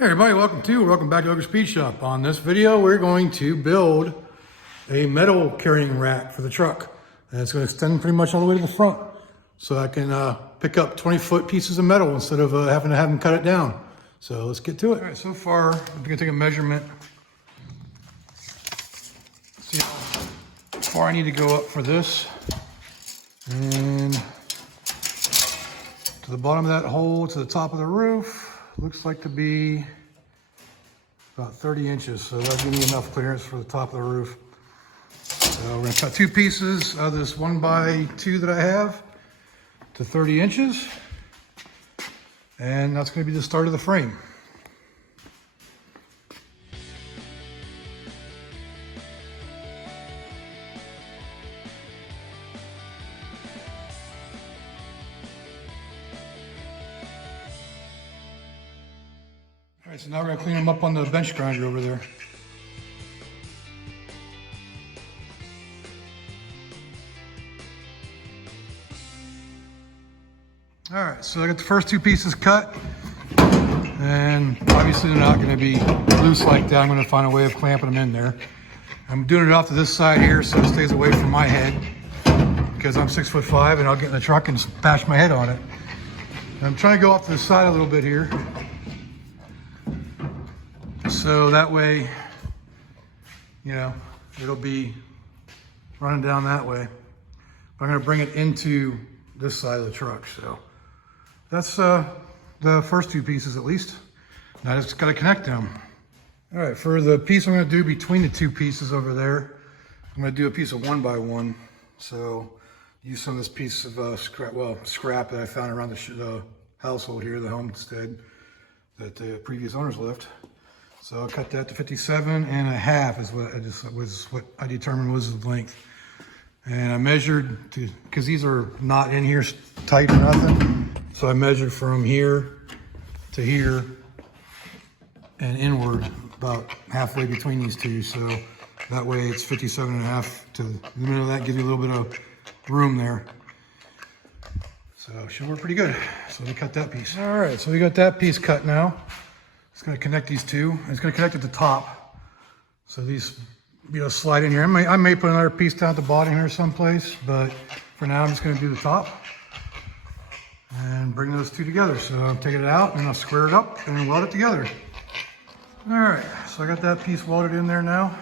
Hey everybody, welcome back to Ogre Speed Shop. On this video, we're going to build a metal carrying rack for the truck. And it's going to extend pretty much all the way to the front. So I can pick up 20-foot pieces of metal instead of having to have them cut it down. So let's get to it. All right, so far, I'm going to take a measurement. See how far I need to go up for this. And to the bottom of that hole, to the top of the roof. Looks like to be about 30 inches, so that'll give me enough clearance for the top of the roof. So we're gonna cut two pieces of this 1x2 that I have to 30 inches, and that's gonna be the start of the frame. All right, so now we're gonna clean them up on the bench grinder over there. All right, so I got the first two pieces cut, and obviously they're not gonna be loose like that. I'm gonna find a way of clamping them in there. I'm doing it off to this side here so it stays away from my head, because I'm 6'5" and I'll get in the truck and bash my head on it. And I'm trying to go off to the side a little bit here. So that way, you know, it'll be running down that way. But I'm gonna bring it into this side of the truck. So that's the first two pieces at least. Now I just gotta connect them. All right, for the piece I'm gonna do between the two pieces over there, I'm gonna do a piece of 1x1. So use some of this piece of scrap that I found around the household here, the homestead that the previous owners left. So I'll cut that to 57.5 is what I determined was the length. And I measured because these are not in here tight or nothing. So I measured from here to here and inward, about halfway between these two. So that way it's 57.5 to the middle of that, gives you a little bit of room there. So it should work pretty good. So we cut that piece. All right, so we got that piece cut now. It's going to connect these two. It's going to connect at the top. So these, slide in here. I may put another piece down at the bottom here someplace, but for now I'm just going to do the top and bring those two together. So I'm taking it out and I'll square it up and weld it together. All right, so I got that piece welded in there now.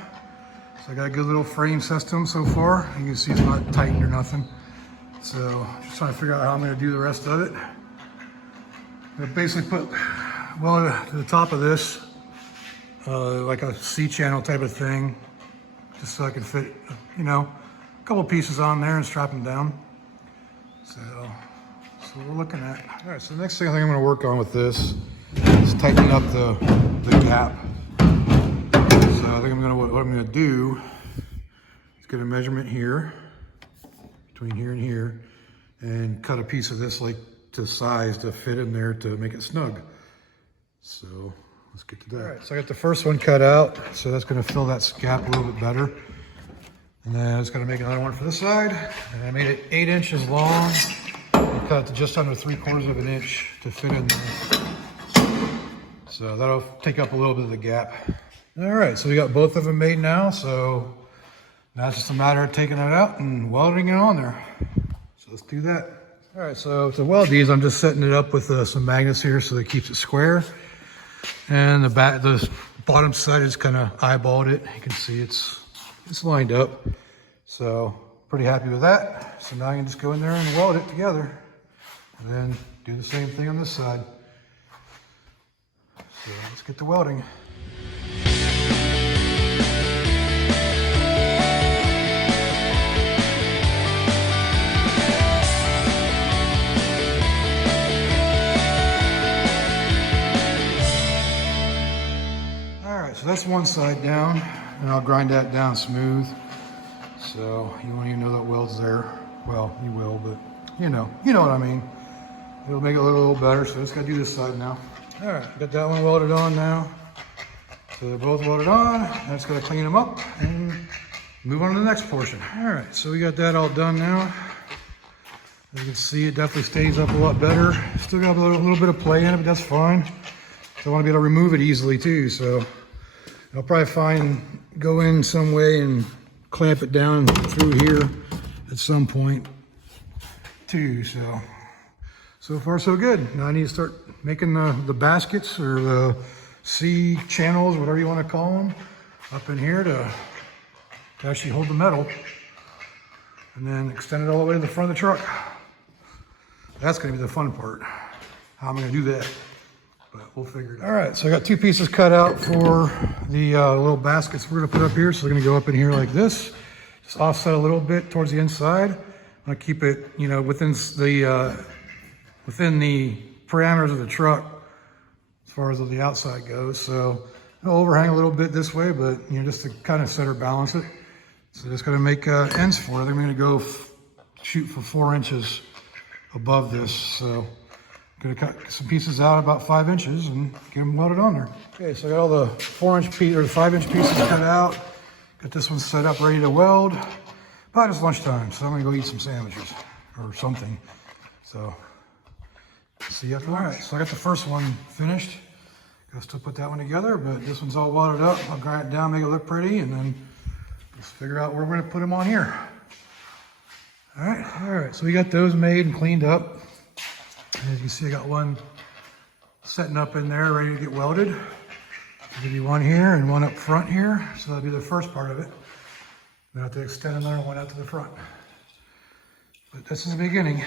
So I got a good little frame system so far. You can see it's not tightened or nothing. So just trying to figure out how I'm going to do the rest of it. I basically put to the top of this, like a C-channel type of thing, just so I can fit, a couple pieces on there and strap them down. So that's what we're looking at. All right, so the next thing I think I'm gonna work on with this is tightening up the gap. So I think what I'm gonna do is get a measurement here, between here and here, and cut a piece of this like to size to fit in there to make it snug. So let's get to that. All right, so I got the first one cut out, so that's going to fill that gap a little bit better. And then I was going to make another one for this side, and I made it 8 inches long. I cut it to just under 3/4 of an inch to fit in there. So that'll take up a little bit of the gap. All right, so we got both of them made now. So now it's just a matter of taking it out and welding it on there. So let's do that. All right, so to weld these, I'm just setting it up with some magnets here so that it keeps it square. And the bottom side is kind of eyeballed it. You can see it's lined up. So pretty happy with that. So now I can just go in there and weld it together. And then do the same thing on this side. So let's get to welding. So that's one side down, and I'll grind that down smooth. So you won't even know that weld's there. Well, you will, but you know what I mean. It'll make it look a little better. So just gotta do this side now. All right, got that one welded on now. So they're both welded on. I just gotta clean them up and move on to the next portion. All right, so we got that all done now. As you can see, it definitely stays up a lot better. Still got a little bit of play in it, but that's fine. So I want to be able to remove it easily too. So I'll probably go in some way and clamp it down through here at some point too. So far so good. Now I need to start making the baskets or the C channels, whatever you want to call them, up in here to actually hold the metal, and then extend it all the way to the front of the truck. That's going to be the fun part. How I'm going to do that, but we'll figure it out. All right, so I got 2 pieces cut out for the little baskets we're going to put up here. So they're going to go up in here like this, just offset a little bit towards the inside. I'm going to keep it, you know, within the parameters of the truck as far as the outside goes. So it'll overhang a little bit this way, but you know, just to kind of center balance it. So just going to make ends for it. I'm going to go shoot for 4 inches above this. So I'm going to cut some pieces out about 5 inches and get them welded on there. Okay, so I got all the 4-inch piece or the 5-inch pieces cut out. Got this one set up ready to weld. But it's lunchtime, so I'm going to go eat some sandwiches or something. So see you after lunch. All right, so I got the first one finished. Got to still put that one together, but this one's all welded up. I'll grind it down, make it look pretty, and then let's figure out where we're going to put them on here. All right, so we got those made and cleaned up. As you can see, I got one setting up in there, ready to get welded. I'll give you one here and one up front here, so that'll be the first part of it. Then I have to extend another one out to the front. But this is the beginning.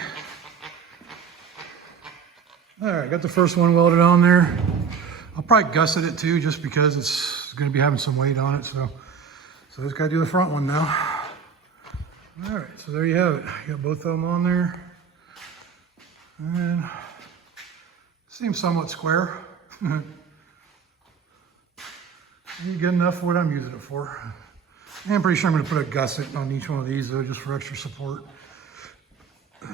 All right, got the first one welded on there. I'll probably gusset it too, just because it's going to be having some weight on it. So just got to do the front one now. All right, so there you have it. You got both of them on there. And seems somewhat square. You get enough for what I'm using it for. And I'm pretty sure I'm going to put a gusset on each one of these though, just for extra support.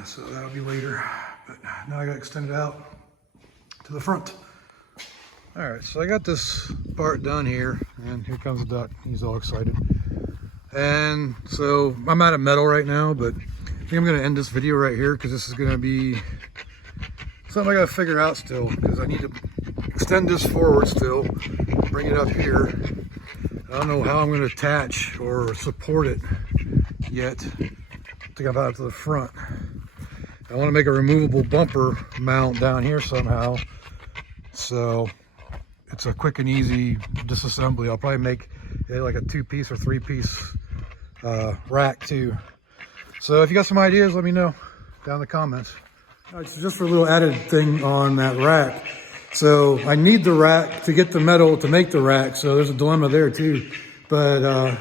So that'll be later. But now I got to extend it out to the front. All right, so I got this part done here, and here comes the duck. He's all excited. And so I'm out of metal right now, but I think I'm going to end this video right here because this is going to be something I got to figure out still, because I need to extend this forward still, bring it up here. I don't know how I'm going to attach or support it yet to get out to the front. I want to make a removable bumper mount down here somehow, so it's a quick and easy disassembly. I'll probably make it like a 2-piece or 3-piece rack too. So if you got some ideas, let me know down in the comments. All right, so just for a little added thing on that rack. So I need the rack to get the metal to make the rack, so there's a dilemma there too. But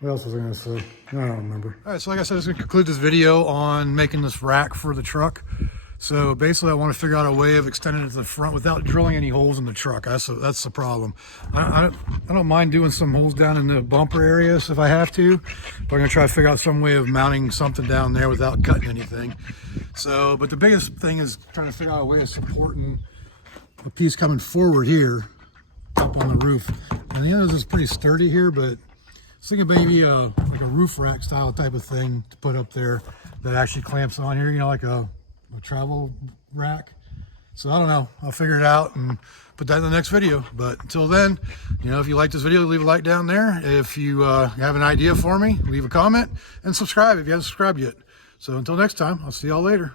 what else was I gonna say? I don't remember. All right, so like I said, I was gonna conclude this video on making this rack for the truck. So basically I want to figure out a way of extending it to the front without drilling any holes in the truck. That's the problem. I don't mind doing some holes down in the bumper areas if I have to, but I'm gonna try to figure out some way of mounting something down there without cutting anything. So, but the biggest thing is trying to figure out a way of supporting a piece coming forward here up on the roof. And the others is pretty sturdy here, but I was thinking maybe like a roof rack style type of thing to put up there that actually clamps on here, you know, like a travel rack. So I don't know, I'll figure it out and put that in the next video. But until then, you know, if you like this video, leave a like down there. If you have an idea for me, leave a comment and subscribe if you haven't subscribed yet. So until next time, I'll see y'all later.